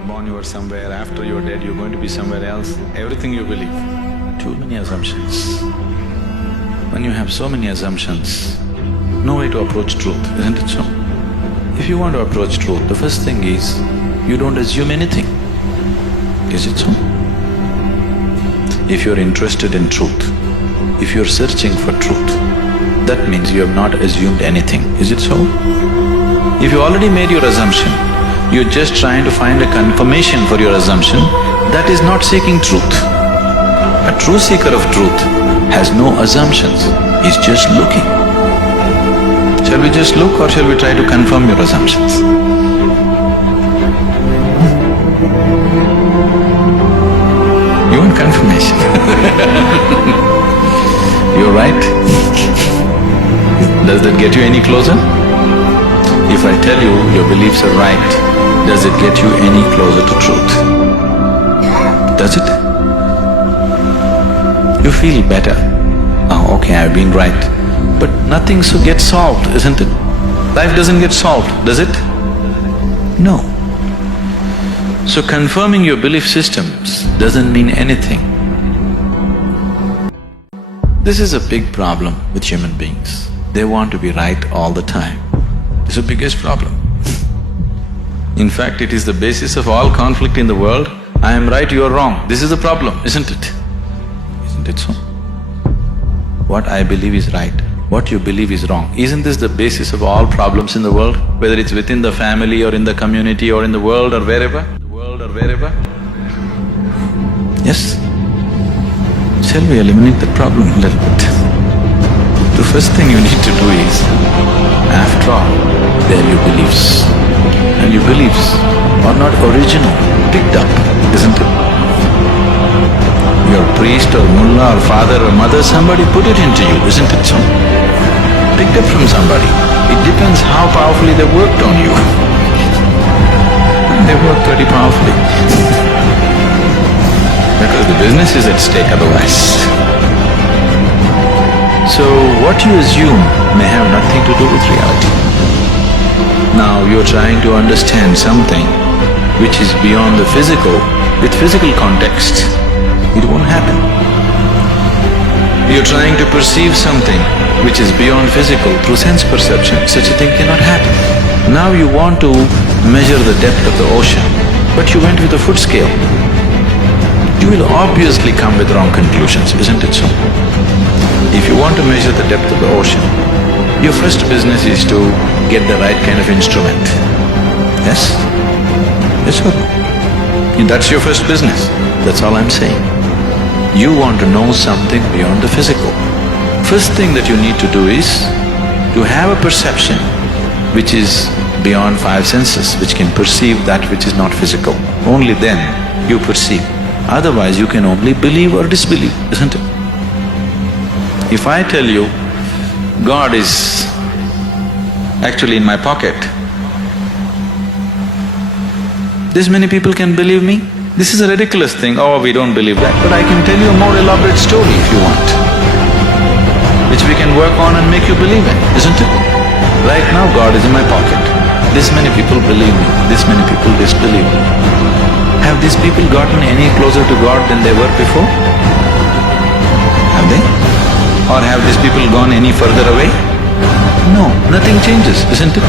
were born you were somewhere, after you're dead you're going to be somewhere else, everything you believe. Too many assumptions. When you have so many assumptions, no way to approach truth, isn't it so? If you want to approach truth, the first thing is, you don't assume anything. Is it so? If you're interested in truth, if you're searching for truth, that means you have not assumed anything, is it so? If you already made your assumption, you're just trying to find a confirmation for your assumption, that is not seeking truth. A true seeker of truth has no assumptions, he's just looking. Shall we just look or shall we try to confirm your assumptions? You want confirmation? You're right. Does that get you any closer? If I tell you your beliefs are right, does it get you any closer to truth? Does it? You feel better. Oh, okay, I've been right. But nothing gets solved, isn't it? Life doesn't get solved, does it? No. So confirming your belief systems doesn't mean anything. This is a big problem with human beings. They want to be right all the time. It's the biggest problem. In fact, it is the basis of all conflict in the world. I am right, you are wrong. This is the problem, isn't it? Isn't it so? What I believe is right, what you believe is wrong. Isn't this the basis of all problems in the world? Whether it's within the family or in the community or in the world or wherever? Yes? Shall we eliminate the problem a little bit? The first thing you need to do is, after all, they're your beliefs. And your beliefs are not original, picked up, isn't it? Your priest or mullah or father or mother, somebody put it into you, isn't it so? Picked up from somebody. It depends how powerfully they worked on you. They work pretty powerfully. Because the business is at stake otherwise. So what you assume may have nothing to do with reality. Now you're trying to understand something which is beyond the physical, with physical context, it won't happen. You're trying to perceive something which is beyond physical through sense perception, such a thing cannot happen. Now you want to measure the depth of the ocean, but you went with a foot scale. You will obviously come with wrong conclusions, isn't it so? If you want to measure the depth of the ocean, your first business is to get the right kind of instrument. Yes? Yes or no? That's your first business, that's all I'm saying. You want to know something beyond the physical. First thing that you need to do is to have a perception which is beyond five senses, which can perceive that which is not physical. Only then you perceive. Otherwise you can only believe or disbelieve, isn't it? If I tell you, God is actually in my pocket, this many people can believe me? This is a ridiculous thing, oh, we don't believe that. But I can tell you a more elaborate story if you want, which we can work on and make you believe in, isn't it? Right now God is in my pocket. This many people believe me, this many people disbelieve me. Have these people gotten any closer to God than they were before? Have they? Or have these people gone any further away? No, nothing changes, isn't it?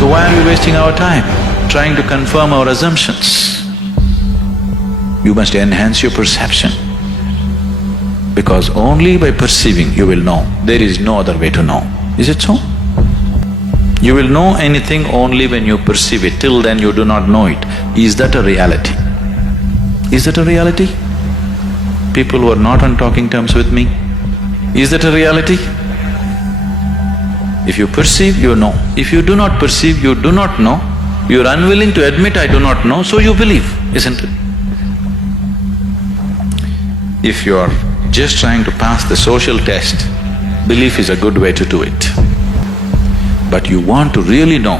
So why are we wasting our time trying to confirm our assumptions? You must enhance your perception, because only by perceiving you will know. There is no other way to know. Is it so? You will know anything only when you perceive it. Till then you do not know it. Is that a reality? Is that a reality? People who are not on talking terms with me, is that a reality? If you perceive, you know. If you do not perceive, you do not know. You are unwilling to admit, I do not know, so you believe, isn't it? If you are just trying to pass the social test, belief is a good way to do it. But you want to really know,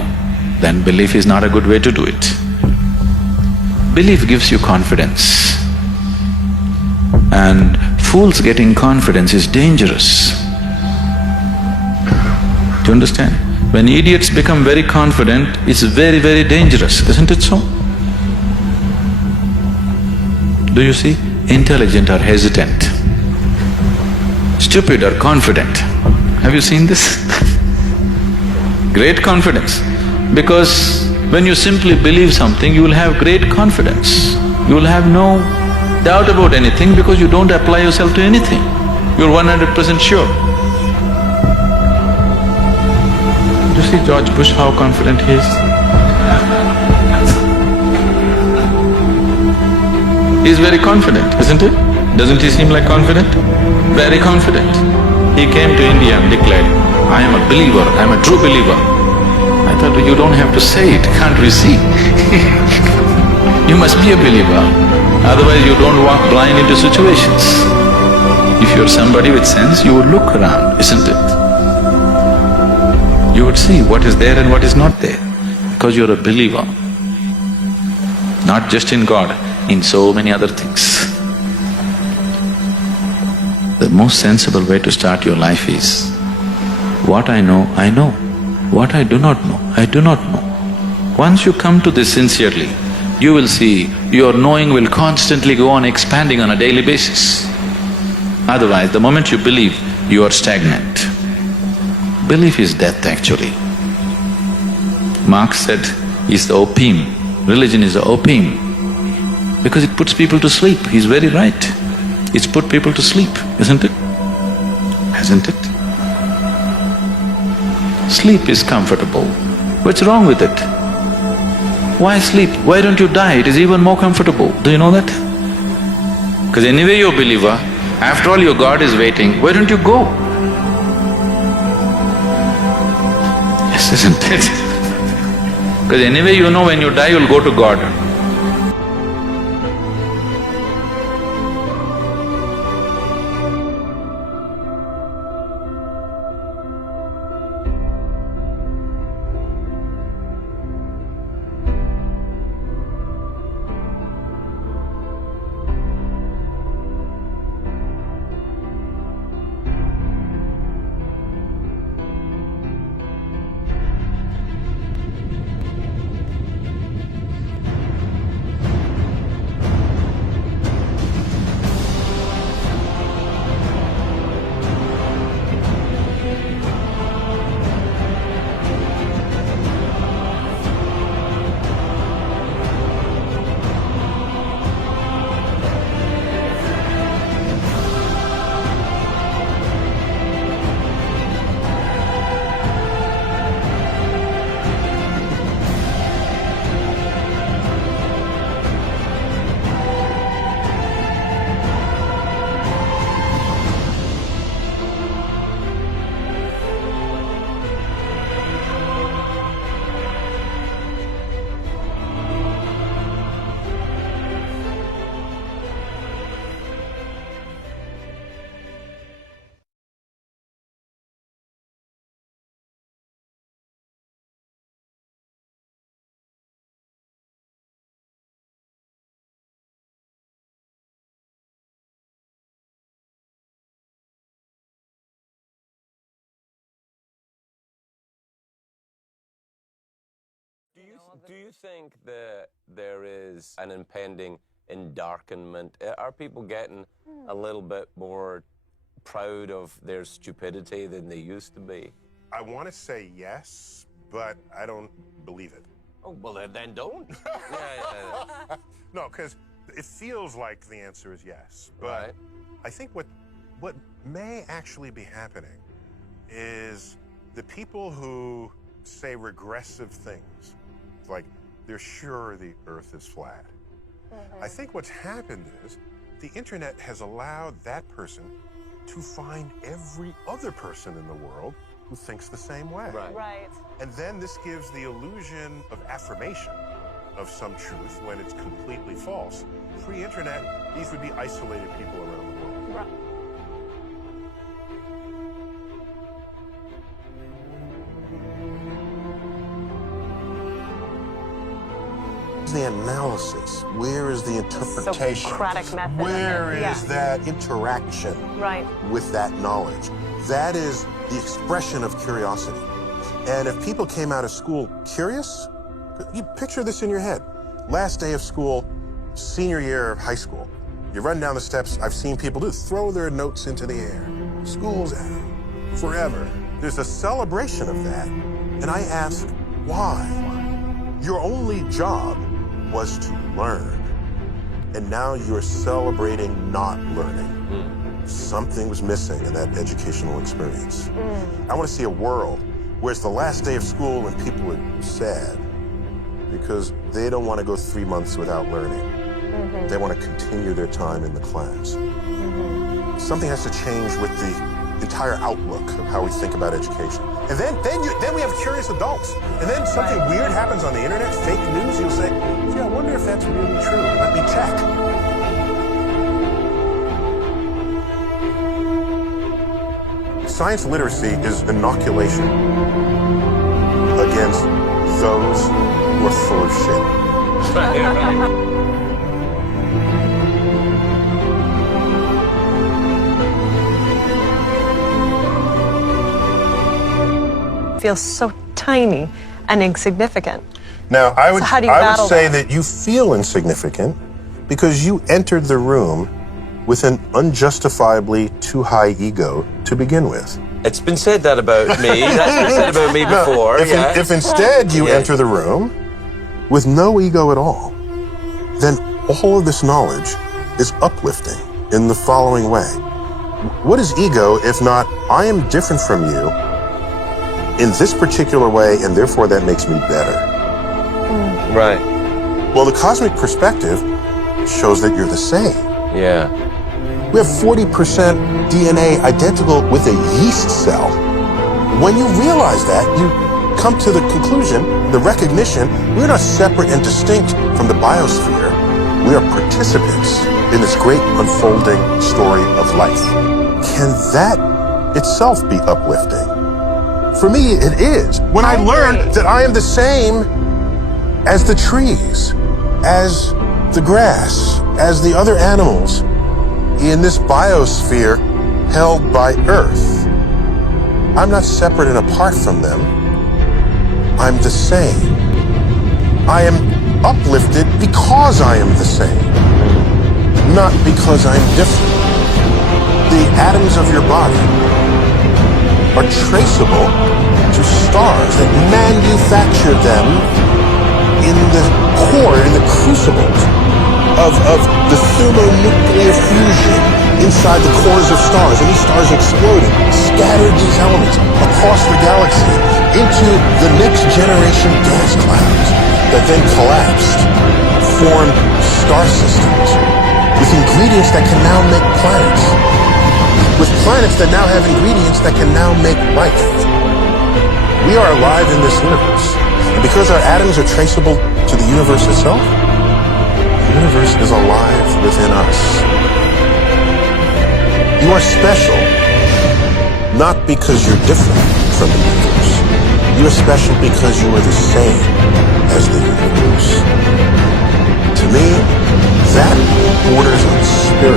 then belief is not a good way to do it. Belief gives you confidence, and fools getting confidence is dangerous. Do you understand? When idiots become very confident, it's very, very dangerous, isn't it so? Do you see? Intelligent or hesitant, stupid or confident. Have you seen this? Great confidence. Because when you simply believe something, you will have great confidence. You will have no doubt about anything because you don't apply yourself to anything. You're 100% sure. Do you see George Bush, how confident he is? He's very confident, isn't it? Doesn't he seem like confident? Very confident. He came to India and declared, I am a believer, I am a true believer. I thought, you don't have to say it, can't we see? You must be a believer, otherwise you don't walk blind into situations. If you're somebody with sense, you would look around, isn't it? You would see what is there and what is not there, because you're a believer. Not just in God, in so many other things. The most sensible way to start your life is, what I know, I know. What I do not know, I do not know. Once you come to this sincerely, you will see your knowing will constantly go on expanding on a daily basis. Otherwise, the moment you believe, you are stagnant. Belief is death actually. Marx said, is the opium, religion is the opium, because it puts people to sleep. He's very right. It's put people to sleep, isn't it? Hasn't it? Sleep is comfortable. What's wrong with it? Why sleep? Why don't you die? It is even more comfortable. Do you know that? Because anyway you're a believer, after all your God is waiting, why don't you go? Yes, isn't it? Because anyway you know when you die you'll go to God. Do you think that there is an impending endarkenment? Are people getting a little bit more proud of their stupidity than they used to be? I want to say yes, but I don't believe it. Oh, well, then don't. Yeah. No, because it feels like the answer is yes. But Right. I think what may actually be happening is the people who say regressive things, like they're sure the earth is flat. I think what's happened is the internet has allowed that person to find every other person in the world who thinks the same way. Right. And then this gives the illusion of affirmation of some truth when it's completely false. Pre-internet, these would be isolated people around the world. Right. The analysis? Where is the interpretation? Socratic method. Where is Yeah. that interaction Right. with that knowledge? That is the expression of curiosity. And if people came out of school curious, you picture this in your head. Last day of school, senior year of high school, You run down the steps, I've seen people do, throw their notes into the air. School's out, forever. There's a celebration of that. And I ask, why? Your only job was to learn. And now you're celebrating not learning. Something was missing in that educational experience. I want to see a world where it's the last day of school and people are sad because they don't want to go 3 months without learning. They want to continue their time in the class. Something has to change with the entire outlook of how we think about education. And then we have curious adults. And then something weird happens on the internet, fake news, you'll say, gee, I wonder if that's really true. Let me check. Science literacy is inoculation against those who are full of shit. Feels so tiny and insignificant. Now, I would, So how do you I would battle say that? that you feel insignificant because you entered the room with an unjustifiably too high ego to begin with. It's been said that about me. That's been said about me before. If instead you enter the room with no ego at all, then all of this knowledge is uplifting in the following way. What is ego if not, I am different from you in this particular way, and therefore that makes me better? Right. Well, the cosmic perspective shows that you're the same. Yeah. We have 40% DNA identical with a yeast cell. When you realize that, you come to the conclusion, the recognition, we're not separate and distinct from the biosphere. We are participants in this great unfolding story of life. Can that itself be uplifting? For me, it is. When I learn that I am the same as the trees, as the grass, as the other animals in this biosphere held by Earth. I'm not separate and apart from them. I'm the same. I am uplifted because I am the same, not because I'm different. The atoms of your body are traceable to stars that manufacture them in the core, in the crucibles of the thermonuclear fusion inside the cores of stars. And these stars exploded, scattered these elements across the galaxy into the next generation gas clouds that then collapsed, formed star systems with ingredients that can now make planets, with planets that now have ingredients that can now make life. We are alive in this universe. And because our atoms are traceable to the universe itself, the universe is alive within us. You are special, not because you're different from the universe. You are special because you are the same as the universe. To me, that borders on spirit.